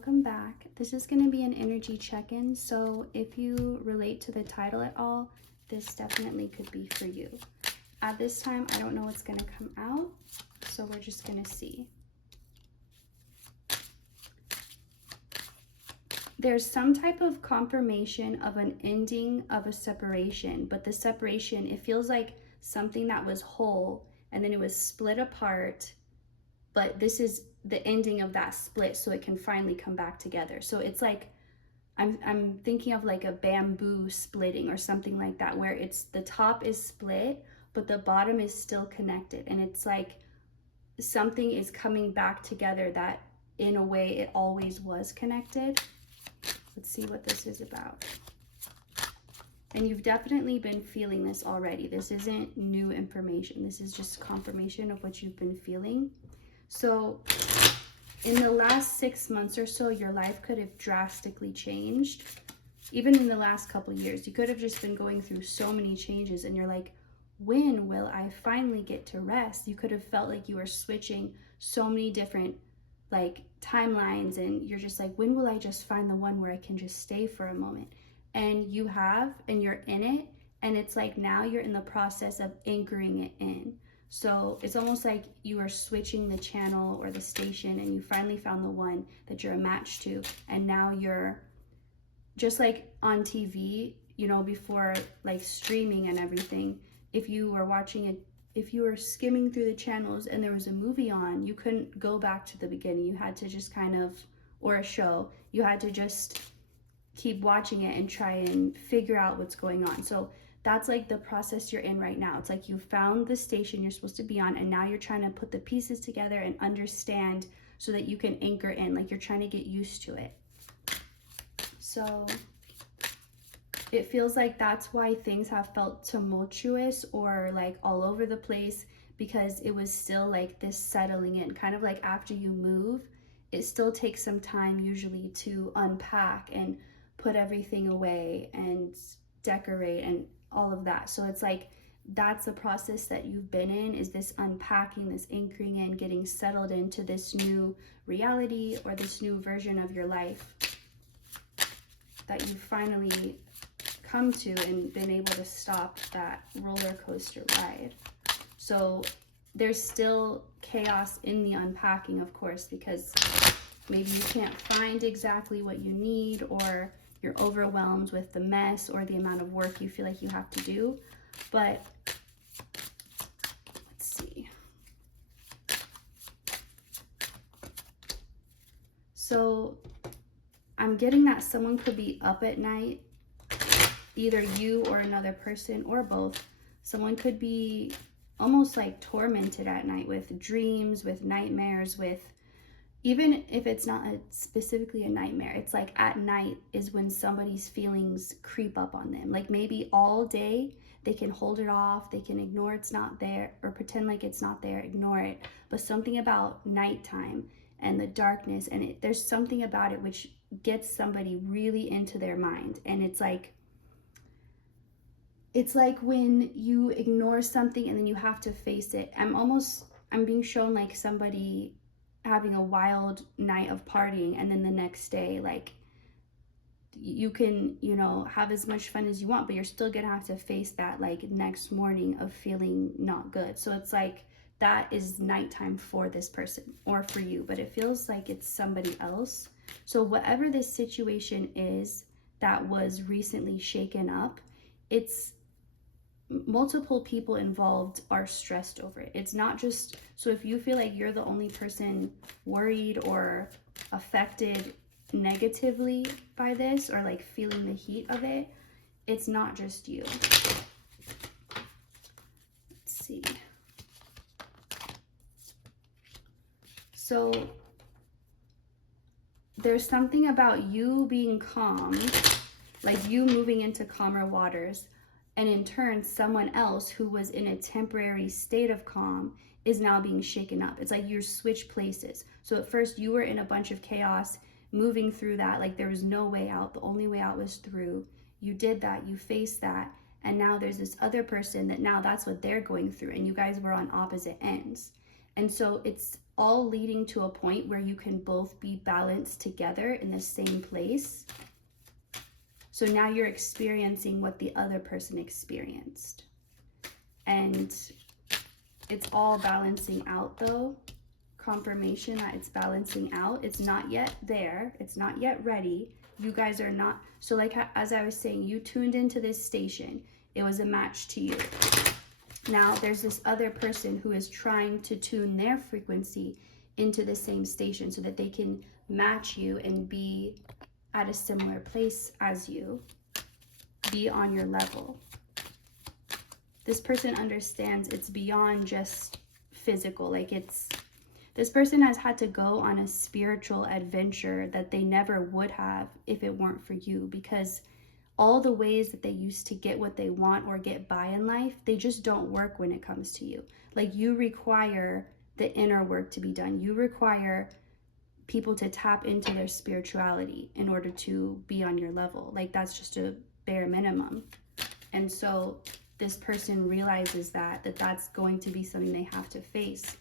welcome back. This is going to be an energy check-in, so if you relate to the title at all, this definitely could be for you. At this time, I don't know what's going to come out, so we're just going to see. There's some type of confirmation of an ending of a separation, but the separation, it feels like something that was whole and then it was split apart, but this is the ending of that split so it can finally come back together. So it's like I'm thinking of like a bamboo splitting or something like that, where it's the top is split but the bottom is still connected, and it's like something is coming back together that in a way it always was connected. Let's see what this is about. And you've definitely been feeling this already. This isn't new information. This is just confirmation of what you've been feeling. So in the last 6 months or so, your life could have drastically changed. Even in the last couple of years, you could have just been going through so many changes and you're like, when will I finally get to rest? You could have felt like you were switching so many different like timelines, and you're just like, when will I just find the one where I can just stay for a moment? And you have, and you're in it, and it's like now you're in the process of anchoring it in. So it's almost like you are switching the channel or the station, and you finally found the one that you're a match to, and now you're just like on TV, you know, before like streaming and everything. If you were watching it, if you were skimming through the channels and there was a movie on, you couldn't go back to the beginning. You had to just kind of, or a show, you had to just keep watching it and try and figure out what's going on. So that's like the process you're in right now. It's like you found the station you're supposed to be on, and now you're trying to put the pieces together and understand so that you can anchor in, like you're trying to get used to it. So it feels like that's why things have felt tumultuous or like all over the place, because it was still like this settling in. Kind of like after you move, it still takes some time usually to unpack and put everything away and decorate and all of that. So it's like that's the process that you've been in, is this unpacking, this anchoring in, getting settled into this new reality or this new version of your life that you finally come to and been able to stop that roller coaster ride. So there's still chaos in the unpacking, of course, because maybe you can't find exactly what you need, or you're overwhelmed with the mess or the amount of work you feel like you have to do. But let's see. So I'm getting that someone could be up at night, either you or another person or both. Someone could be almost like tormented at night with dreams, with nightmares, with, even if it's not specifically a nightmare, it's like at night is when somebody's feelings creep up on them. Like maybe all day they can hold it off, they can ignore it's not there, or pretend like it's not there, ignore it. But something about nighttime and the darkness, and there's something about it which gets somebody really into their mind. And it's like when you ignore something and then you have to face it. I'm being shown like somebody having a wild night of partying, and then the next day, like, you can, you know, have as much fun as you want, but you're still gonna have to face that like next morning of feeling not good. So it's like that is nighttime for this person or for you, but it feels like it's somebody else. So whatever this situation is that was recently shaken up, it's multiple people involved are stressed over it. It's not just, so if you feel like you're the only person worried or affected negatively by this, or like feeling the heat of it, it's not just you. Let's see. So there's something about you being calm, like you moving into calmer waters, and in turn someone else who was in a temporary state of calm is now being shaken up. It's like you switch places. So at first you were in a bunch of chaos, moving through that, like there was no way out, the only way out was through. You did that, you faced that, and now there's this other person that now that's what they're going through, and you guys were on opposite ends. And so it's all leading to a point where you can both be balanced together in the same place. So now you're experiencing what the other person experienced. And it's all balancing out though. Confirmation that it's balancing out. It's not yet there. It's not yet ready. You guys are not. So like as I was saying, you tuned into this station. It was a match to you. Now there's this other person who is trying to tune their frequency into the same station so that they can match you and be at a similar place as you, be on your level. This person understands it's beyond just physical. Like this person has had to go on a spiritual adventure that they never would have if it weren't for you, because all the ways that they used to get what they want or get by in life, they just don't work when it comes to you. Like you require the inner work to be done. You require people to tap into their spirituality in order to be on your level. Like that's just a bare minimum. And so this person realizes that's going to be something they have to face.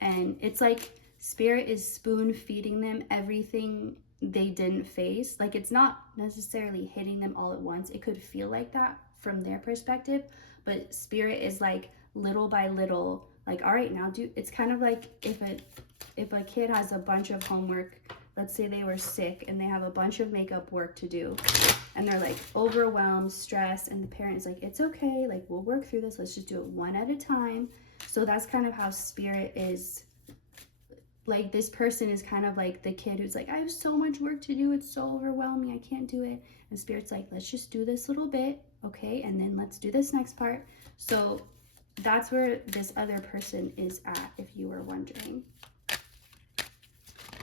And it's like spirit is spoon feeding them everything they didn't face. Like it's not necessarily hitting them all at once. It could feel like that from their perspective, but spirit is like little by little, like, all right, now do. It's kind of like if a kid has a bunch of homework, let's say they were sick and they have a bunch of makeup work to do and they're like overwhelmed, stressed, and the parent is like, it's okay, like we'll work through this, let's just do it one at a time. So that's kind of how spirit is. Like this person is kind of like the kid who's like, I have so much work to do, it's so overwhelming, I can't do it. And spirit's like, let's just do this little bit, okay, and then let's do this next part. So that's where this other person is at, if you were wondering.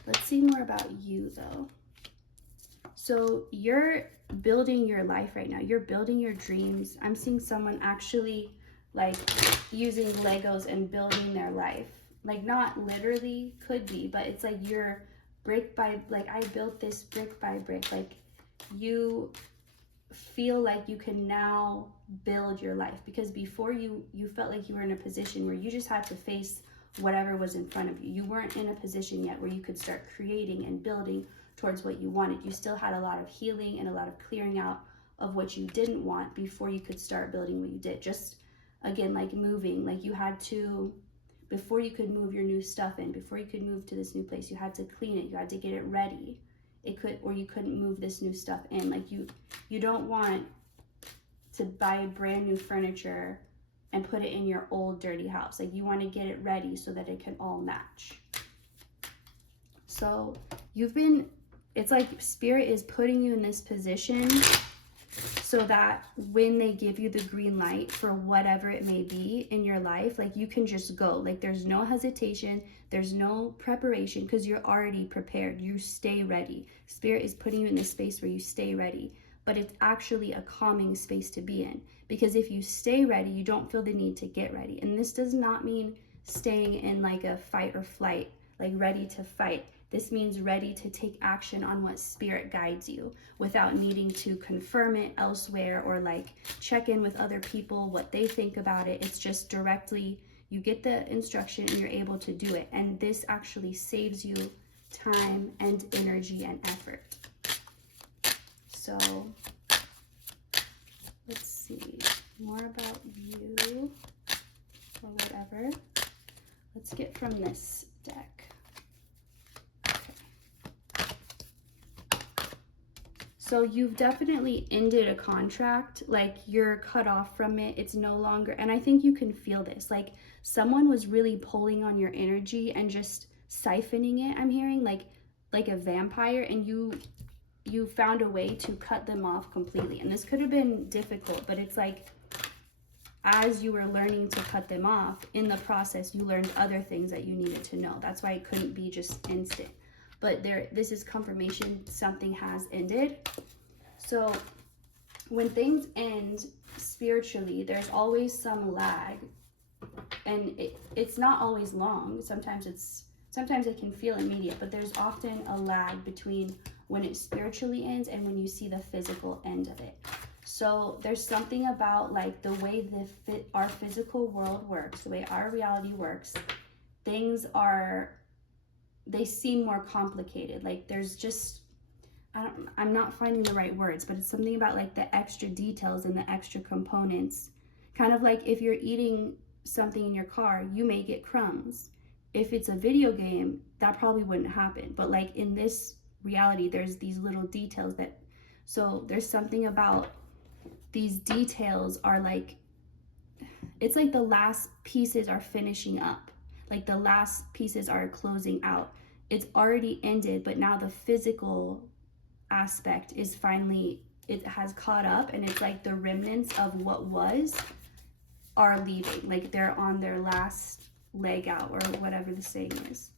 Let's see more about you though. So you're building your life right now. You're building your dreams. I'm seeing someone actually like using Legos and building their life. Like not literally, could be, but it's like you're brick by, like I built this brick by brick. Like you feel like you can now build your life, because before you felt like you were in a position where you just had to face whatever was in front of you. You weren't in a position yet where you could start creating and building towards what you wanted. You still had a lot of healing and a lot of clearing out of what you didn't want before you could start building what you did. Just again, like moving, like you had to, before you could move your new stuff in, before you could move to this new place, you had to clean it, you had to get it ready. Or you couldn't move this new stuff in. Like you don't want to buy brand new furniture and put it in your old dirty house. Like you want to get it ready so that it can all match. So it's like spirit is putting you in this position so that when they give you the green light for whatever it may be in your life, like you can just go. Like there's no hesitation, there's no preparation, because you're already prepared. You stay ready. Spirit is putting you in this space where you stay ready, but it's actually a calming space to be in, because if you stay ready, you don't feel the need to get ready. And this does not mean staying in like a fight or flight, like ready to fight. This means ready to take action on what spirit guides you without needing to confirm it elsewhere or like check in with other people, what they think about it. It's just directly, you get the instruction and you're able to do it. And this actually saves you time and energy and effort. So let's see more about you or whatever. Let's get from this deck. So you've definitely ended a contract, like you're cut off from it. It's no longer, and I think you can feel this, like someone was really pulling on your energy and just siphoning it, I'm hearing, like a vampire, and you found a way to cut them off completely. And this could have been difficult, but it's like as you were learning to cut them off, in the process, you learned other things that you needed to know. That's why it couldn't be just instant. But this is confirmation something has ended. So when things end spiritually, there's always some lag, and it's not always long. Sometimes it can feel immediate, but there's often a lag between when it spiritually ends and when you see the physical end of it. So there's something about like the way our physical world works, the way our reality works. Things are they seem more complicated. Like there's just, I'm not finding the right words, but it's something about like the extra details and the extra components. Kind of like if you're eating something in your car, you may get crumbs. If it's a video game, that probably wouldn't happen. But like in this reality, there's these little details that, so there's something about these details are like, it's like the last pieces are finishing up. Like the last pieces are closing out. It's already ended, but now the physical aspect is finally, it has caught up, and it's like the remnants of what was are leaving. Like they're on their last leg out, or whatever the saying is.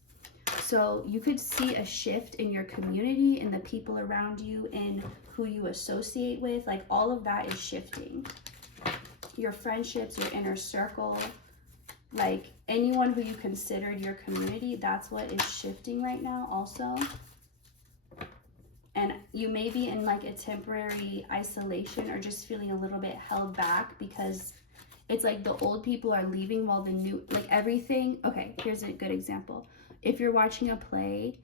So you could see a shift in your community, in the people around you, in who you associate with. Like all of that is shifting. Your friendships, your inner circle, like anyone who you considered your community, that's what is shifting right now also. And you may be in like a temporary isolation, or just feeling a little bit held back, because it's like the old people are leaving while the new, like everything. Okay, here's a good example. If you're watching a play,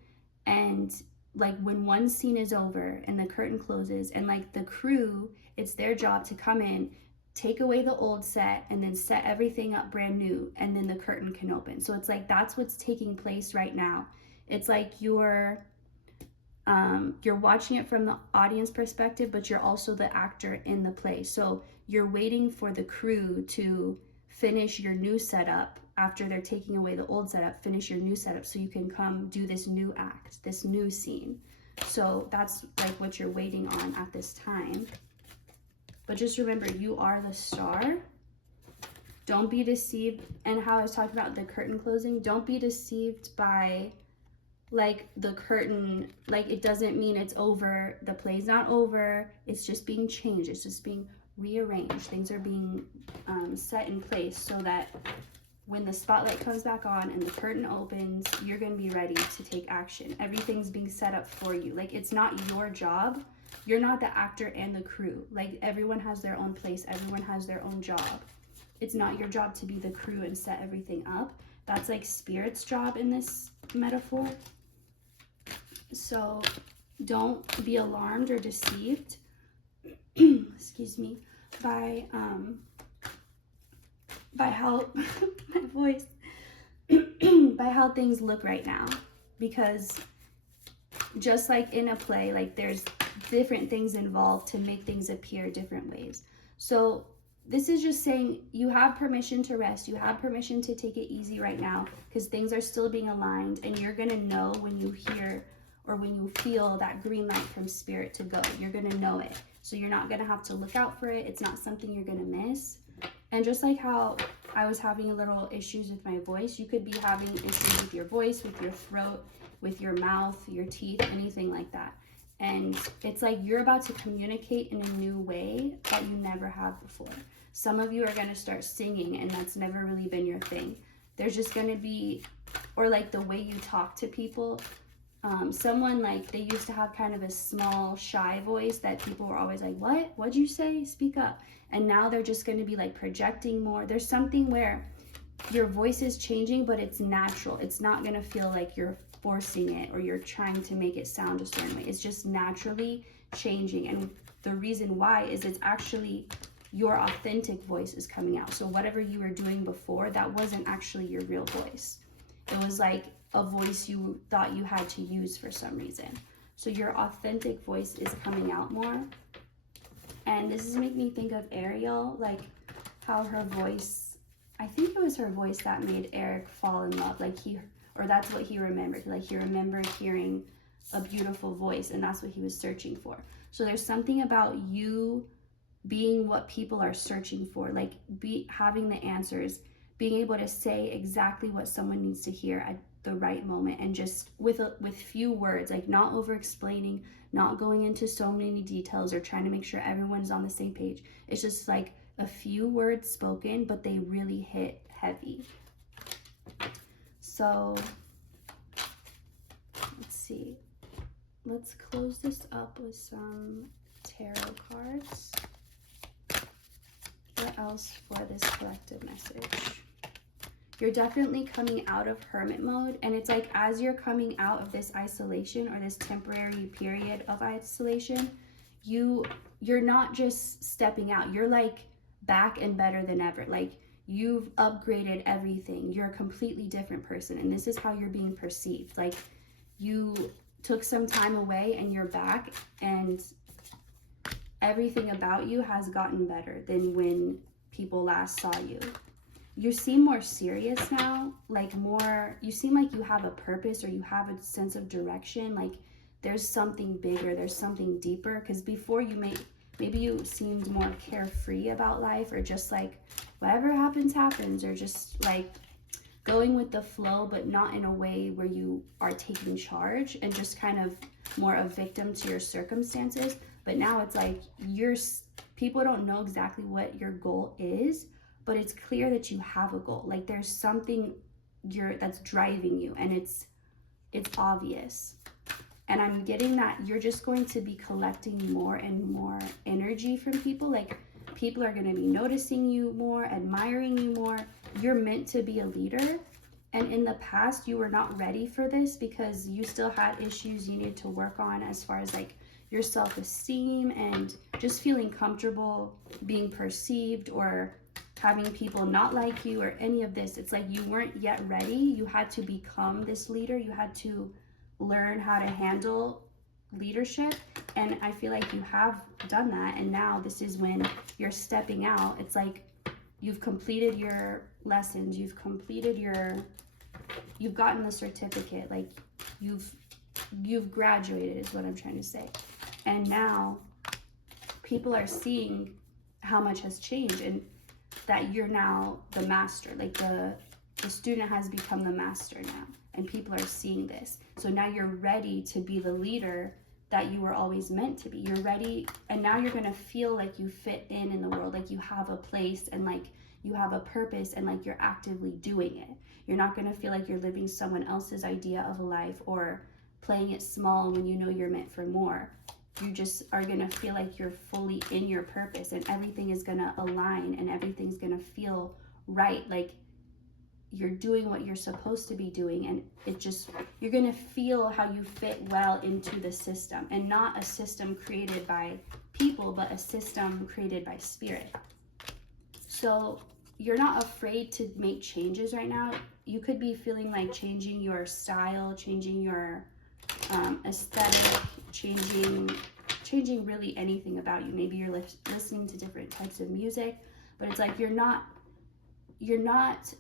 and like when one scene is over and the curtain closes, and like the crew, it's their job to come in, take away the old set, and then set everything up brand new, and then the curtain can open. So it's like that's what's taking place right now. It's like you're watching it from the audience perspective, but you're also the actor in the play. So you're waiting for the crew to finish your new setup after they're taking away the old setup, finish your new setup, so you can come do this new act, this new scene. So that's like what you're waiting on at this time. But just remember, you are the star. Don't be deceived. And how I was talking about the curtain closing, don't be deceived by like the curtain, like it doesn't mean it's over. The play's not over. It's just being changed. It's just being rearranged. Things are being set in place so that when the spotlight comes back on and the curtain opens, you're going to be ready to take action. Everything's being set up for you. Like it's not your job. You're not the actor and the crew. Like everyone has their own place. Everyone has their own job. It's not your job to be the crew and set everything up. That's like Spirit's job in this metaphor. So don't be alarmed or deceived, excuse me, by how my voice, by how things look right now. Because just like in a play, like there's different things involved to make things appear different ways. So this is just saying you have permission to rest. You have permission to take it easy right now, because things are still being aligned, and you're going to know when you hear or when you feel that green light from Spirit to go. You're going to know it. So you're not going to have to look out for it. It's not something you're going to miss. And just like how I was having a little issues with my voice, you could be having issues with your voice, with your throat, with your mouth, your teeth, anything like that. And it's like you're about to communicate in a new way that you never have before. Some of you are going to start singing, and that's never really been your thing. There's just going to be, or like the way you talk to people. Someone like, they used to have kind of a small, shy voice that people were always like, what? What'd you say? Speak up. And now they're just going to be like projecting more. There's something where your voice is changing, but it's natural. It's not going to feel like you're forcing it or you're trying to make it sound a certain way. It's just naturally changing. And the reason why is it's actually your authentic voice is coming out. So whatever you were doing before, that wasn't actually your real voice. It was like a voice you thought you had to use for some reason. So your authentic voice is coming out more. And this is making me think of Ariel, like how her voice, I think it was her voice that made Eric fall in love. Like or that's what he remembered. Like he remembered hearing a beautiful voice, and that's what he was searching for. So there's something about you being what people are searching for, like having the answers, being able to say exactly what someone needs to hear at the right moment, and just with few words, like not over explaining, not going into so many details or trying to make sure everyone's on the same page. It's just like a few words spoken, but they really hit heavy. So let's see, let's close this up with some tarot cards. What else for this collective message? you're definitely coming out of hermit mode. And it's like, as you're coming out of this isolation or this temporary period of isolation, you're not just stepping out, you're like back and better than ever. Like, you've upgraded everything. You're a completely different person, and this is how you're being perceived. Like, you took some time away and you're back, and everything about you has gotten better than when people last saw you. You seem more serious now, like more, you seem like you have a purpose, or you have a sense of direction. Like, there's something bigger, there's something deeper. Because before, maybe you seemed more carefree about life, or just like whatever happens happens, or just like going with the flow, but not in a way where you are taking charge and just kind of more a victim to your circumstances. But now it's like people don't know exactly what your goal is, but it's clear that you have a goal. Like, there's something that's driving you, and it's obvious. And I'm getting that you're just going to be collecting more and more energy from people. Like, people are going to be noticing you more, admiring you more. You're meant to be a leader. And in the past, you were not ready for this because you still had issues you needed to work on, as far as like your self-esteem and just feeling comfortable being perceived, or having people not like you, or any of this. It's like you weren't yet ready. You had to become this leader. You had to learn how to handle leadership, and I feel like you have done that. And now this is when you're stepping out. It's like you've completed your lessons, you've gotten the certificate, like you've graduated is what I'm trying to say. And now people are seeing how much has changed, and that you're now the master. Like, the student has become the master now, and people are seeing this. So now you're ready to be the leader that you were always meant to be. You're ready, and now you're gonna feel like you fit in the world, like you have a place, and like you have a purpose, and like you're actively doing it. You're not gonna feel like you're living someone else's idea of a life, or playing it small when you know you're meant for more. You just are gonna feel like you're fully in your purpose, and everything is gonna align, and everything's gonna feel right. Like, you're doing what you're supposed to be doing, and you're gonna feel how you fit well into the system, and not a system created by people, but a system created by spirit. So you're not afraid to make changes right now. You could be feeling like changing your style, changing your aesthetic, changing really anything about you. Maybe you're listening to different types of music, but it's like you're not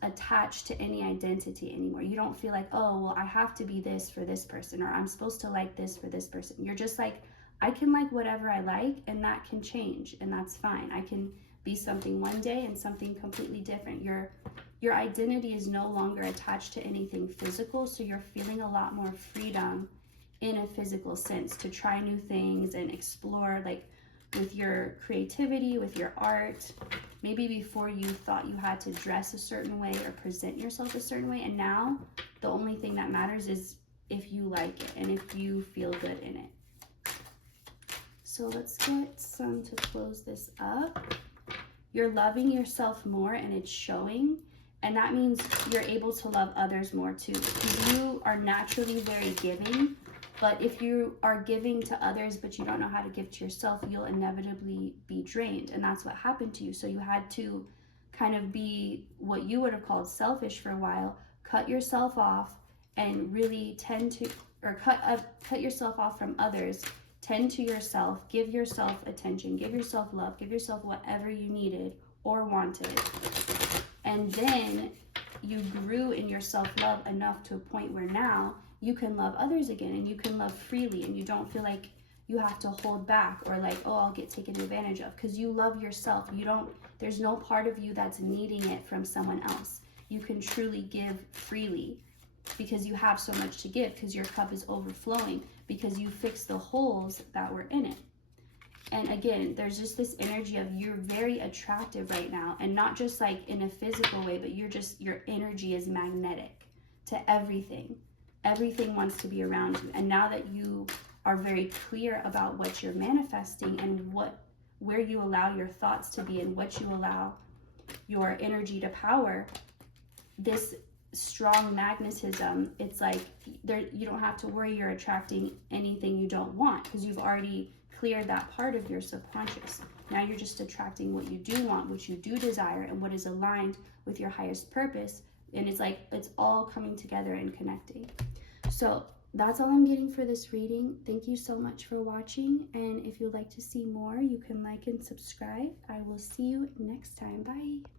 attached to any identity anymore. You don't feel like, oh, well, I have to be this for this person, or I'm supposed to like this for this person. You're just like, I can like whatever I like, and that can change, and that's fine. I can be something one day and something completely different. Your identity is no longer attached to anything physical, so you're feeling a lot more freedom in a physical sense to try new things and explore, like with your creativity, with your art. Maybe before you thought you had to dress a certain way or present yourself a certain way, and now the only thing that matters is if you like it and if you feel good in it. So let's get some to close this up. You're loving yourself more, and it's showing, and that means you're able to love others more too, because you are naturally very giving. But if you are giving to others but you don't know how to give to yourself, you'll inevitably be drained. And that's what happened to you. So you had to kind of be what you would have called selfish for a while, cut yourself off, and really cut yourself off from others, tend to yourself, give yourself attention, give yourself love, give yourself whatever you needed or wanted. And then you grew in your self-love enough to a point where now you can love others again, and you can love freely, and you don't feel like you have to hold back, or like, oh, I'll get taken advantage of, because you love yourself. There's no part of you that's needing it from someone else. You can truly give freely because you have so much to give, because your cup is overflowing, because you fixed the holes that were in it. And again, there's just this energy of you're very attractive right now, and not just like in a physical way, but your energy is magnetic to everything. Everything wants to be around you. And now that you are very clear about what you're manifesting, and where you allow your thoughts to be, and what you allow your energy to power, this strong magnetism, it's like there, you don't have to worry you're attracting anything you don't want, because you've already cleared that part of your subconscious. Now you're just attracting what you do want, what you do desire, and what is aligned with your highest purpose. And it's like it's all coming together and connecting. So that's all I'm getting for this reading. Thank you so much for watching, and if you'd like to see more, you can like and subscribe. I will see you next time. Bye.